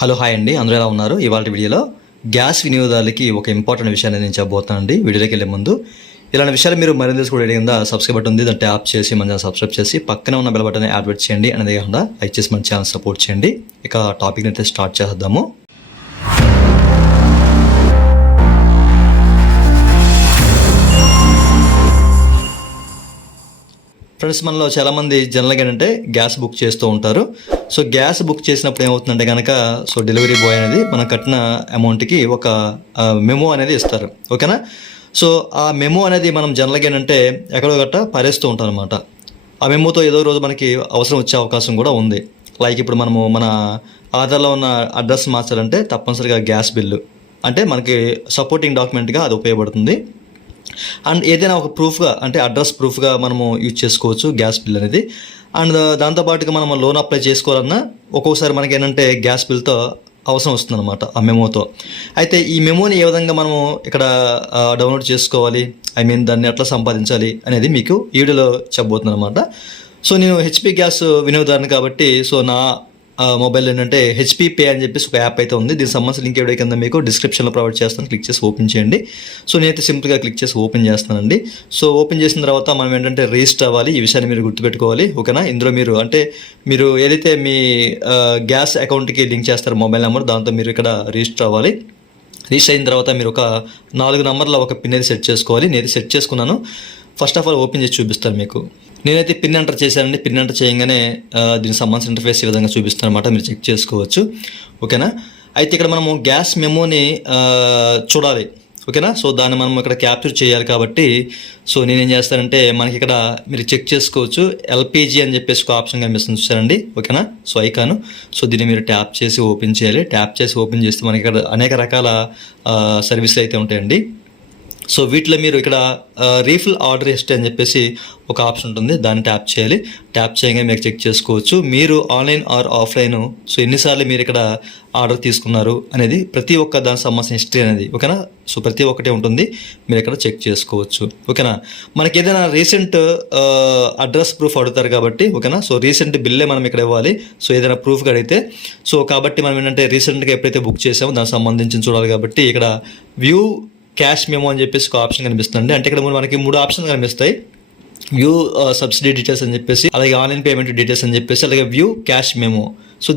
Hello hi అండి, అందరూ ఎలా ఉన్నారు? ఇవాళ వీడియోలో గ్యాస్ వినియోగదారులకి ఒక ఇంపార్టెంట్ విషయాన్ని నేను చెప్పబోతానండి. వీడియోలోకి వెళ్ళే ముందు ఇలాంటి విషయాలు మీరు మరింత తెలుసుకోవడం కింద సబ్స్క్రైబ్ బటన్ ఉంది, దాన్ని ట్యాప్ చేసి మన సబ్స్క్రైబ్ చేసి పక్కన ఉన్న బెల్ బటన్ యాక్టివేట్ చేయండి. అనేది కాకుండా లైక్ చేసి మన ఛానల్ సపోర్ట్ చేయండి. ఇక టాపిక్ని అయితే స్టార్ట్ చేద్దాము. ఫ్రెండ్స్, మనలో చాలామంది జనరల్గా ఏంటంటే గ్యాస్ బుక్ చేస్తూ ఉంటారు. సో గ్యాస్ బుక్ చేసినప్పుడు ఏమవుతుందంటే కనుక డెలివరీ బాయ్ అనేది మనం కట్టిన అమౌంట్కి ఒక మెమో అనేది ఇస్తారు. ఓకేనా? సో ఆ మెమో అనేది మనం జనరల్గా ఏంటంటే ఎక్కడో గట్ట పరేస్తూ ఉంటాం అనమాట. ఆ మెమోతో ఏదో రోజు మనకి అవసరం వచ్చే అవకాశం కూడా ఉంది. లైక్ ఇప్పుడు మనము మన ఆధార్లో ఉన్న అడ్రస్ మార్చాలంటే తప్పనిసరిగా గ్యాస్ బిల్లు అంటే మనకి సపోర్టింగ్ డాక్యుమెంట్గా అది ఉపయోగపడుతుంది. అండ్ ఏదైనా ఒక ప్రూఫ్గా అంటే అడ్రస్ ప్రూఫ్గా మనము యూజ్ చేసుకోవచ్చు గ్యాస్ బిల్ అనేది. అండ్ దాంతోపాటుగా మనం లోన్ అప్లై చేసుకోవాలన్నా ఒక్కొక్కసారి మనకి ఏంటంటే గ్యాస్ బిల్తో అవసరం వస్తుంది అనమాట ఆ మెమోతో. అయితే ఈ మెమోని ఏ విధంగా మనము ఇక్కడ డౌన్లోడ్ చేసుకోవాలి, దాన్ని ఎట్లా సంపాదించాలి అనేది మీకు ఈ వీడియోలో చెప్పబోతున్నాను అనమాట. సో నేను హెచ్పి గ్యాస్ వినియోగదారుని కాబట్టి నా మొబైల్ ఏంటంటే హెచ్పి పే అని చెప్పేసి ఒక యాప్ అయితే ఉంది. దీనికి సంబంధించిన లింక్ వీడియో కింద మీకు డిస్క్రిప్షన్లో ప్రొవైడ్ చేస్తాను. క్లిక్ చేసి ఓపెన్ చేయండి. సో నేనైతే సింపుల్గా క్లిక్ చేసి ఓపెన్ చేస్తానండి. సో ఓపెన్ చేసిన తర్వాత మనం ఏంటంటే రిజిస్టర్ అవ్వాలి. ఈ విషయాన్ని మీరు గుర్తుపెట్టుకోవాలి. ఓకేనా? ఇందులో మీరు ఏదైతే మీ గ్యాస్ అకౌంట్కి లింక్ చేస్తారో మొబైల్ నెంబర్, దాంతో మీరు ఇక్కడ రిజిస్టర్ అవ్వాలి. రిజిస్టర్ అయిన తర్వాత మీరు ఒక 4 నెంబర్ల ఒక పిన్ అయితే సెట్ చేసుకోవాలి. నేనైతే సెట్ చేసుకున్నాను. ఫస్ట్ ఆఫ్ ఆల్ ఓపెన్ చేసి చూపిస్తాను మీకు. నేనైతే పిన్ ఎంటర్ చేశానండి. పిన్ ఎంటర్ చేయగానే దీనికి సంబంధించిన ఇంటర్ఫేస్ ఈ విధంగా చూపిస్తాను అనమాట. మీరు చెక్ చేసుకోవచ్చు. ఓకేనా? అయితే ఇక్కడ మనము గ్యాస్ మెమోని చూడాలి. ఓకేనా? సో దాన్ని మనం ఇక్కడ క్యాప్చర్ చేయాలి కాబట్టి నేనేం చేస్తానంటే మనకి ఇక్కడ మీరు చెక్ చేసుకోవచ్చు. ఎల్పిజి అని చెప్పేసి ఒక ఆప్షన్ కనిపిస్తుంది, చూసారండి? ఓకేనా? ఐకాను. దీన్ని మీరు ట్యాప్ చేసి ఓపెన్ చేయాలి. ట్యాప్ చేసి ఓపెన్ చేస్తే మనకి ఇక్కడ అనేక రకాల సర్వీసులు అయితే ఉంటాయండి. వీటిలో మీరు ఇక్కడ రీఫిల్ ఆర్డర్ హిస్టరీ అని చెప్పేసి ఒక ఆప్షన్ ఉంటుంది, దాన్ని ట్యాప్ చేయాలి. ట్యాప్ చేయగానే మీరు చెక్ చేసుకోవచ్చు మీరు ఆన్లైన్ ఆర్ ఆఫ్లైన్ ఎన్నిసార్లు మీరు ఇక్కడ ఆర్డర్ తీసుకున్నారు అనేది ప్రతి ఒక్క దానికి సంబంధించిన హిస్టరీ అనేది. ఓకేనా? ప్రతి ఒక్కటే ఉంటుంది, మీరు ఇక్కడ చెక్ చేసుకోవచ్చు. ఓకేనా? మనకి ఏదైనా రీసెంట్ అడ్రస్ ప్రూఫ్ అడుగుతారు కాబట్టి ఓకేనా? రీసెంట్ బిల్లే మనం ఇక్కడ ఇవ్వాలి. ఏదైనా ప్రూఫ్గా అడిగితే కాబట్టి మనం ఏంటంటే రీసెంట్గా ఎప్పుడైతే బుక్ చేసామో దానికి సంబంధించి చూడాలి కాబట్టి ఇక్కడ వ్యూ క్యాష్ మెమో అని చెప్పేసి ఒక ఆప్షన్ కనిపిస్తుంది. అంటే ఇక్కడ మనకి 3 ఆప్షన్లు కనిపిస్తాయి. వ్యూ సబ్సిడీ డీటెయిల్స్ అని చెప్పేసి, అలాగే ఆన్లైన్ పేమెంట్ డీటెయిల్స్ అని చెప్పేసి, అలాగే వ్యూ క్యాష్ మెమో.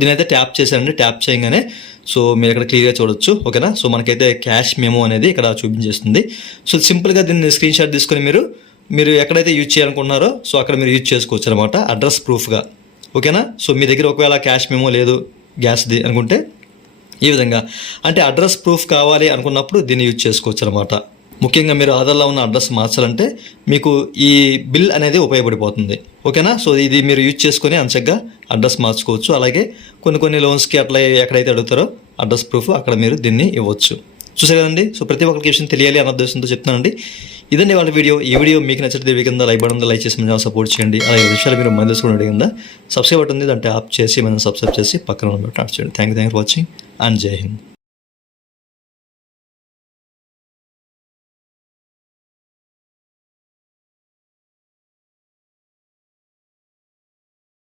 దీని అయితే ట్యాప్ చేశానండి. ట్యాప్ చేయగానే మీరు ఇక్కడ క్లియర్గా చూడొచ్చు. ఓకేనా? మనకైతే క్యాష్ మెమో అనేది ఇక్కడ చూపించేస్తుంది. సింపుల్గా దీన్ని స్క్రీన్ షాట్ తీసుకొని మీరు ఎక్కడైతే యూజ్ చేయాలనుకుంటున్నారో అక్కడ మీరు యూజ్ చేసుకోవచ్చు అనమాట అడ్రస్ ప్రూఫ్గా. ఓకేనా? మీ దగ్గర ఒకవేళ క్యాష్ మెమో లేదు గ్యాస్ది అనుకుంటే ఈ విధంగా అంటే అడ్రస్ ప్రూఫ్ కావాలి అనుకున్నప్పుడు దీన్ని యూజ్ చేసుకోవచ్చు అనమాట. ముఖ్యంగా మీరు ఆధార్లో ఉన్న అడ్రస్ మార్చాలంటే మీకు ఈ బిల్ అనేది ఉపయోగపడిపోతుంది. ఓకేనా? ఇది మీరు యూజ్ చేసుకొని అంచగ్గా అడ్రస్ మార్చుకోవచ్చు. అలాగే కొన్ని లోన్స్కి అట్లా ఎక్కడైతే అడుగుతారో అడ్రస్ ప్రూఫ్ అక్కడ మీరు దీన్ని ఇవ్వచ్చు. చూసారు కదండి? ప్రతి ఒక్కరికి విషయం తెలియాలి అన్న ఉద్దేశంతో చెప్తున్నానండి. ఇదండి వాళ్ళ వీడియో. ఈ వీడియో మీకు నచ్చితే కింద లైక్ బటన్ లైక్ చేసి మన సపోర్ట్ చేయండి. అలాగే విషయాలు మీరు మంది తెలుసుకోవడం కింద సబ్స్క్రైబ్ బటన్ ఉంది, దాన్ని ట్యాప్ చేసి మనం సబ్స్క్రైబ్ చేసి పక్కన ఉన్న బటన్ చేయండి. Thank you for watching and జై హింద్.